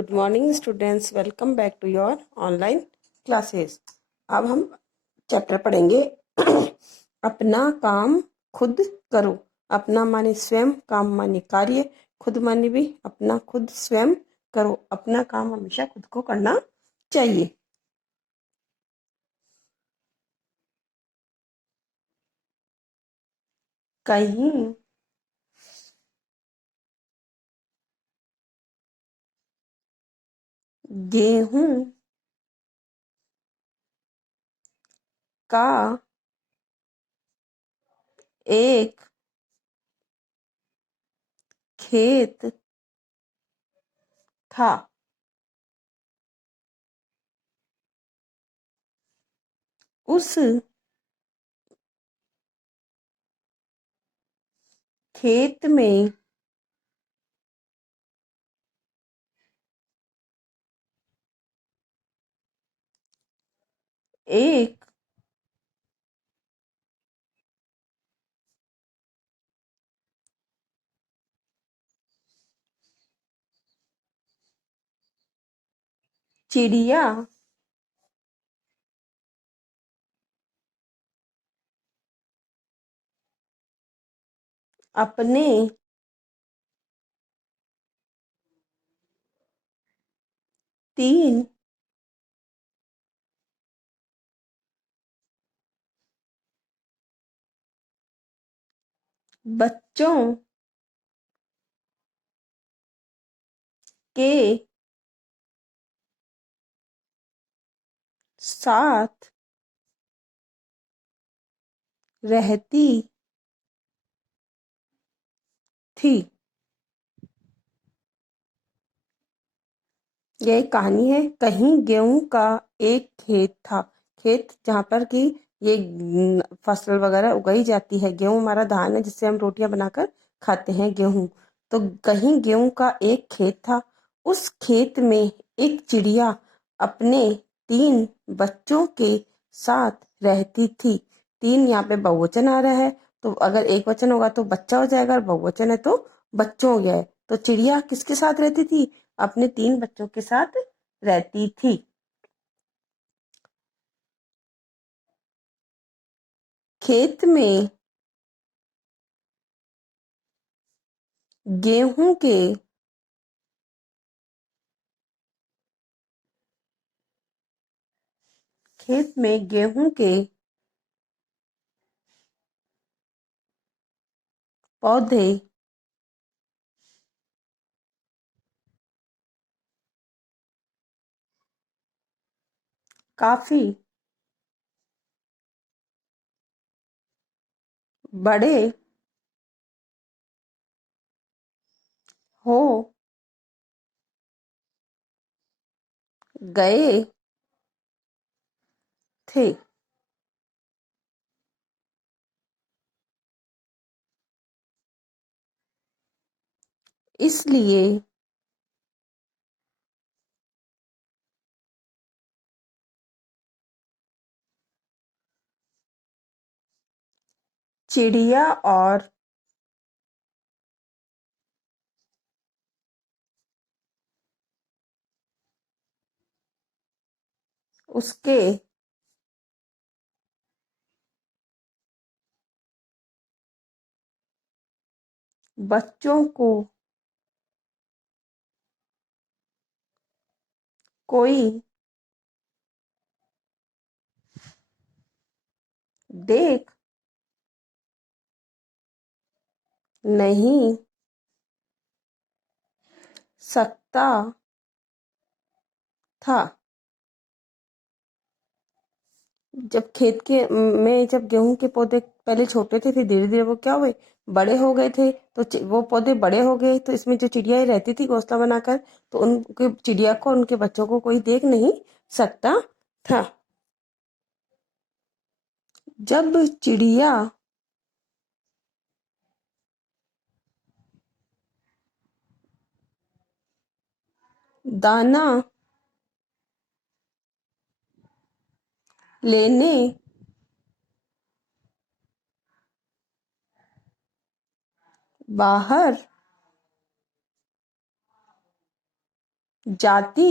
Good morning students, welcome back to your online classes. अब हम chapter पढ़ेंगे अपना काम खुद करो। अपना माने स्वयं, काम माने कार्य, खुद माने भी अपना, खुद स्वयं करो। अपना काम हमेशा खुद को करना चाहिए। कहीं गेहूं का एक खेत था। उस खेत में एक चिड़िया अपने तीन बच्चों के साथ रहती थी। यह एक कहानी है। कहीं गेहूं का एक खेत था। खेत जहाँ पर कि ये फसल वगैरह उगाई जाती है। गेहूं हमारा धान है जिससे हम रोटियां बनाकर खाते हैं, गेहूं। तो कहीं गेहूं का एक खेत था। उस खेत में एक चिड़िया अपने तीन बच्चों के साथ रहती थी। तीन यहाँ पे बहुवचन आ रहा है, तो अगर एक वचन होगा तो बच्चा हो जाएगा, और बहुवचन है तो बच्चों हो गया है। तो चिड़िया किसके साथ रहती थी? अपने तीन बच्चों के साथ रहती थी। खेत में गेहूं के खेत में गेहूं के पौधे काफी बड़े हो गए थे। इसलिए चिड़िया और उसके बच्चों को कोई देख नहीं सकता था। जब खेत के में जब गेहूं के पौधे पहले छोटे थे, फिर धीरे धीरे वो क्या हुए, बड़े हो गए थे। तो वो पौधे बड़े हो गए, तो इसमें जो चिड़िया रहती थी घोंसला बनाकर, तो उनके चिड़िया को, उनके बच्चों को कोई देख नहीं सकता था। जब चिड़िया दाना लेने बाहर जाती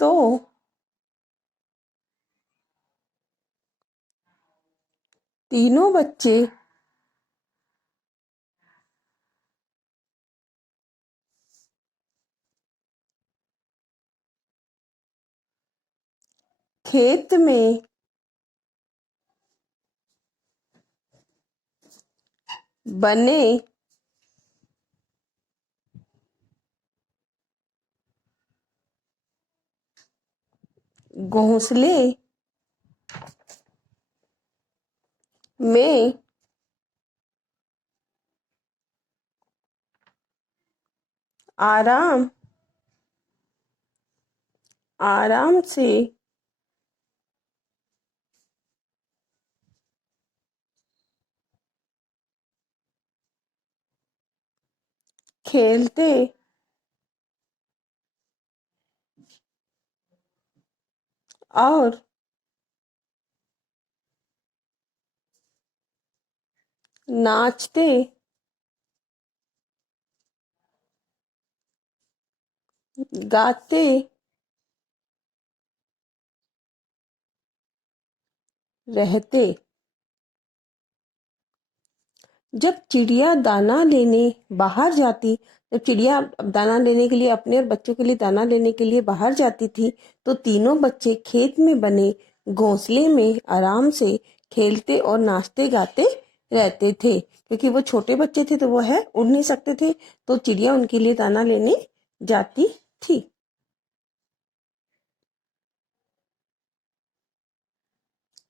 तो तीनों बच्चे खेत में बने घोंसले में आराम आराम से खेलते और नाचते गाते रहते। जब चिड़िया दाना लेने बाहर जाती जब चिड़िया दाना लेने के लिए अपने और बच्चों के लिए दाना लेने के लिए बाहर जाती थी, तो तीनों बच्चे खेत में बने घोंसले में आराम से खेलते और नाचते गाते रहते थे। क्योंकि वो छोटे बच्चे थे तो वो है उड़ नहीं सकते थे, तो चिड़िया उनके लिए दाना लेने जाती थी।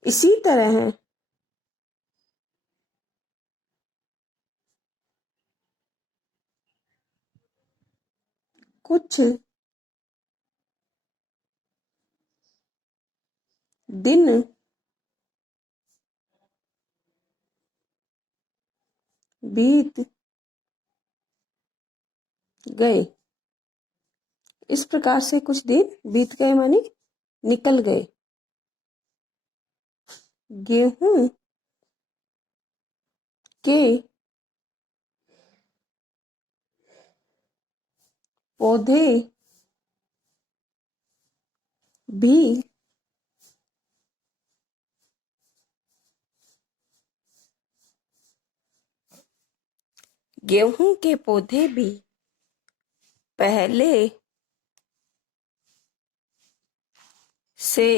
इसी तरह कुछ दिन बीत गए। इस प्रकार से कुछ दिन बीत गए माने निकल गए। गेहूं के पौधे भी गेहूं के पौधे भी पहले से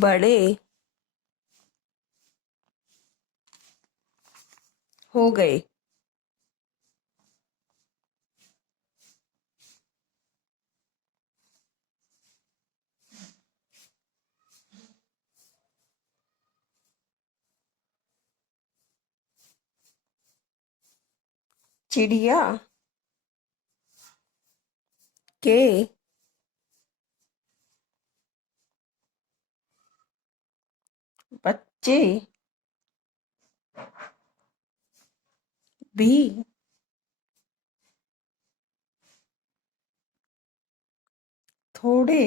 बड़े हो गए। चिड़िया के बच्चे भी थोड़े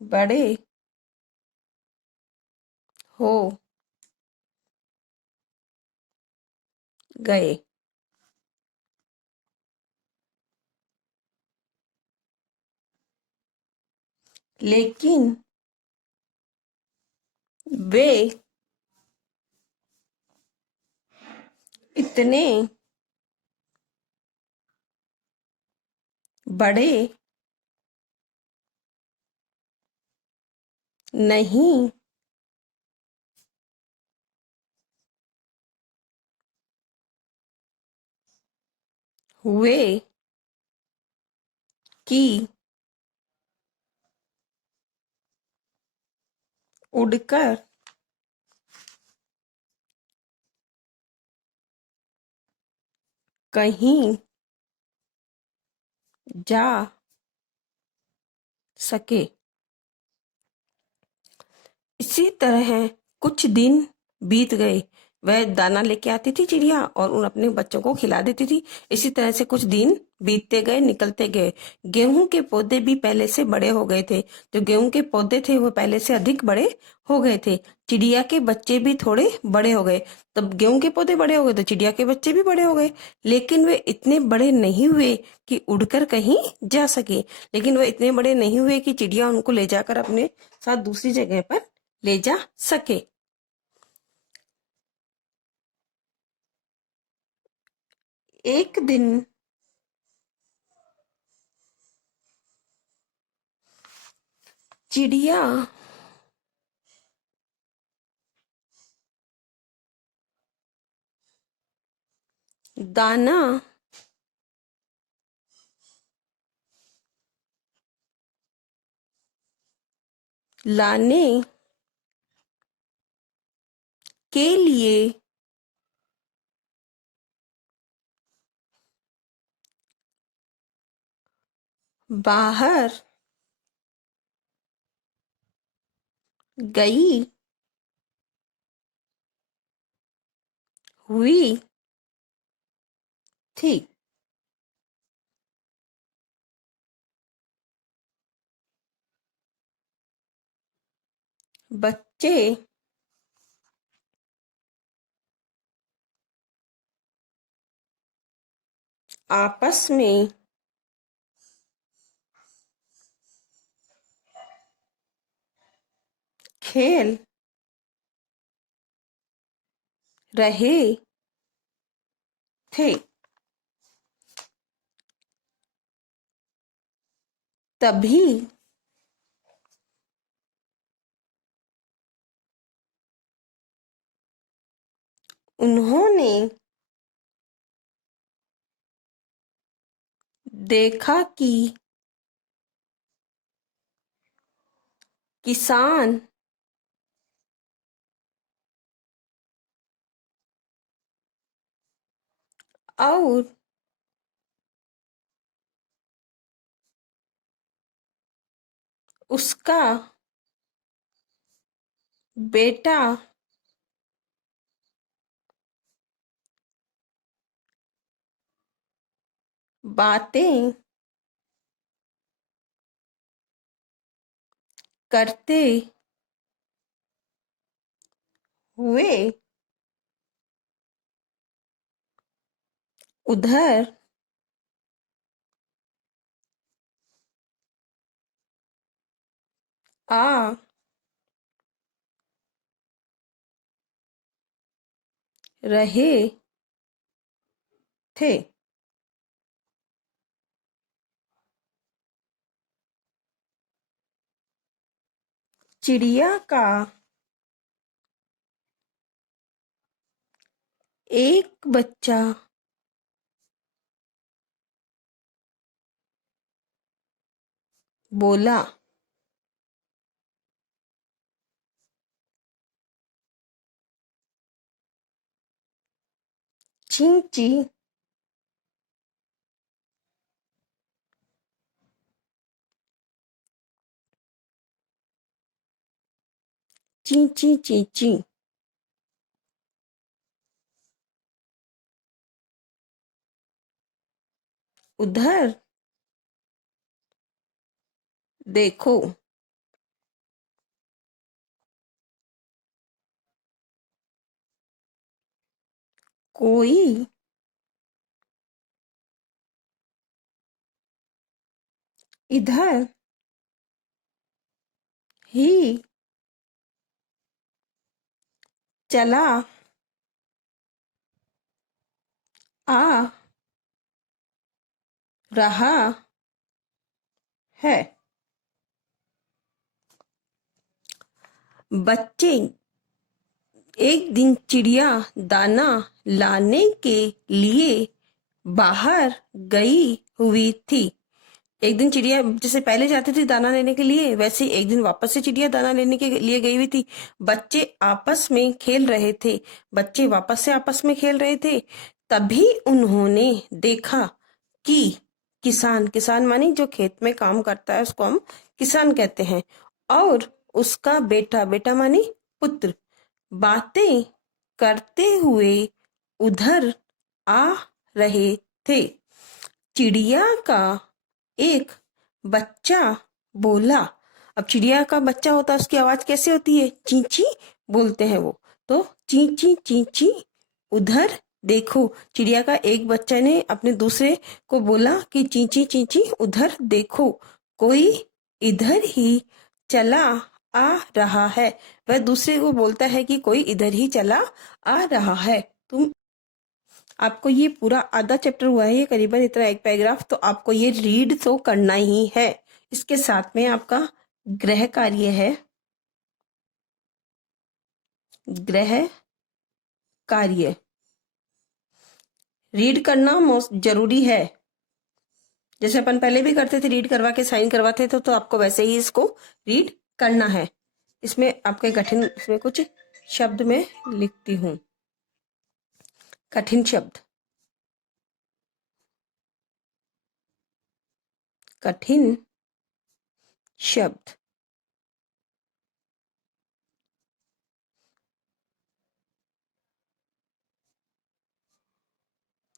बड़े हो गए। लेकिन वे इतने बड़े नहीं हुए कि उड़कर कहीं जा सके। इसी तरह कुछ दिन बीत गए। वह दाना लेके आती थी चिड़िया और उन अपने बच्चों को खिला देती थी। इसी तरह से कुछ दिन बीतते गए, निकलते गए। गेहूं के पौधे भी पहले से बड़े हो गए थे। जो गेहूं के पौधे थे वो पहले से अधिक बड़े हो गए थे। चिड़िया के बच्चे भी थोड़े बड़े हो गए। तब गेहूं के पौधे बड़े हो गए तो चिड़िया के बच्चे भी बड़े हो गए। लेकिन वे इतने बड़े नहीं हुए कि उड़कर कहीं जा सके। लेकिन वे इतने बड़े नहीं हुए कि चिड़िया उनको ले जाकर अपने साथ दूसरी जगह पर ले जा सके। एक दिन चिड़िया दाना लाने के लिए बाहर गई हुई थी। बच्चे आपस में खेल रहे थे। तभी उन्होंने देखा कि किसान और उसका बेटा बातें करते हुए उधर आ रहे थे। चिड़िया का एक बच्चा बोला, चींची चींची चींची। उधर देखो, कोई इधर ही चला आ रहा है। बच्चे एक दिन चिड़िया दाना लाने के लिए बाहर गई हुई थी। एक दिन चिड़िया जैसे पहले जाती थी दाना लेने के लिए, वैसे एक दिन वापस से चिड़िया दाना लेने के लिए गई हुई थी। बच्चे आपस में खेल रहे थे। बच्चे वापस से आपस में खेल रहे थे। तभी उन्होंने देखा कि किसान, किसान मानी जो खेत में काम करता है उसको हम किसान कहते हैं, और उसका बेटा, बेटा मानी पुत्र, बातें करते हुए उधर आ रहे थे। चिड़िया का एक बच्चा बोला। अब चिड़िया का बच्चा होता है, उसकी आवाज कैसे होती है? चींची बोलते हैं वो। तो चींची चींची उधर देखो। चिड़िया का एक बच्चे ने अपने दूसरे को बोला कि चींची चींची उधर देखो, कोई इधर ही चला आ रहा है। वह दूसरे को बोलता है कि कोई इधर ही चला आ रहा है। तुम आपको ये पूरा आधा चैप्टर हुआ है, ये करीबन इतना एक पैराग्राफ, तो आपको ये रीड तो करना ही है। इसके साथ में आपका गृह कार्य है। गृह कार्य रीड करना मोस्ट जरूरी है। जैसे अपन पहले भी करते थे, रीड करवा के साइन करवाते थे, तो आपको वैसे ही इसको रीड करना है। इसमें आपके कठिन, इसमें कुछ शब्द में लिखती हूँ, कठिन शब्द। कठिन शब्द।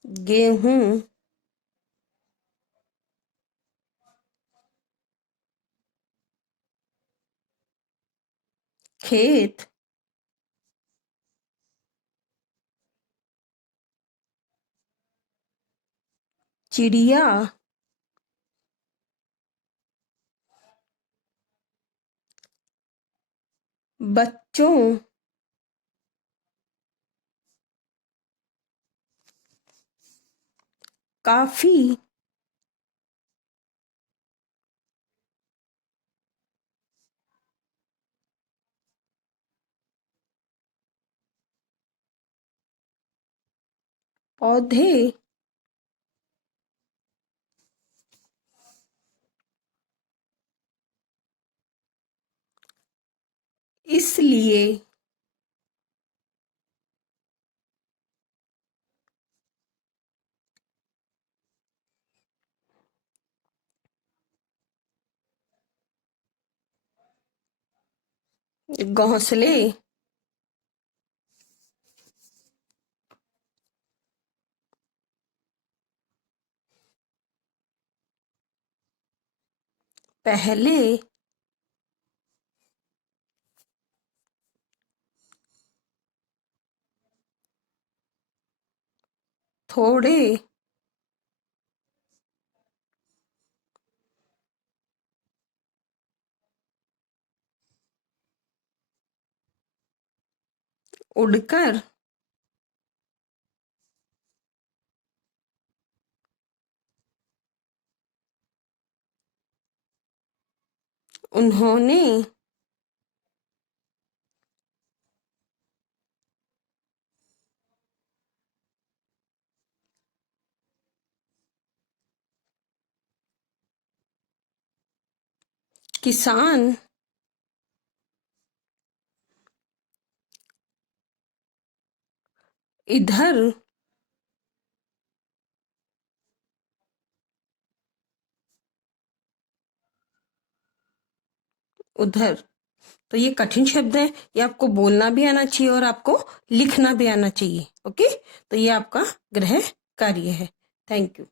गेहूं, खेत, चिड़िया, बच्चों, काफी, पौधे, इसलिए, घोंसले, पहले, थोड़े, उड़कर, उन्होंने, किसान, इधर, उधर। तो ये कठिन शब्द है, ये आपको बोलना भी आना चाहिए और आपको लिखना भी आना चाहिए। ओके, तो ये आपका गृह कार्य है। Thank you.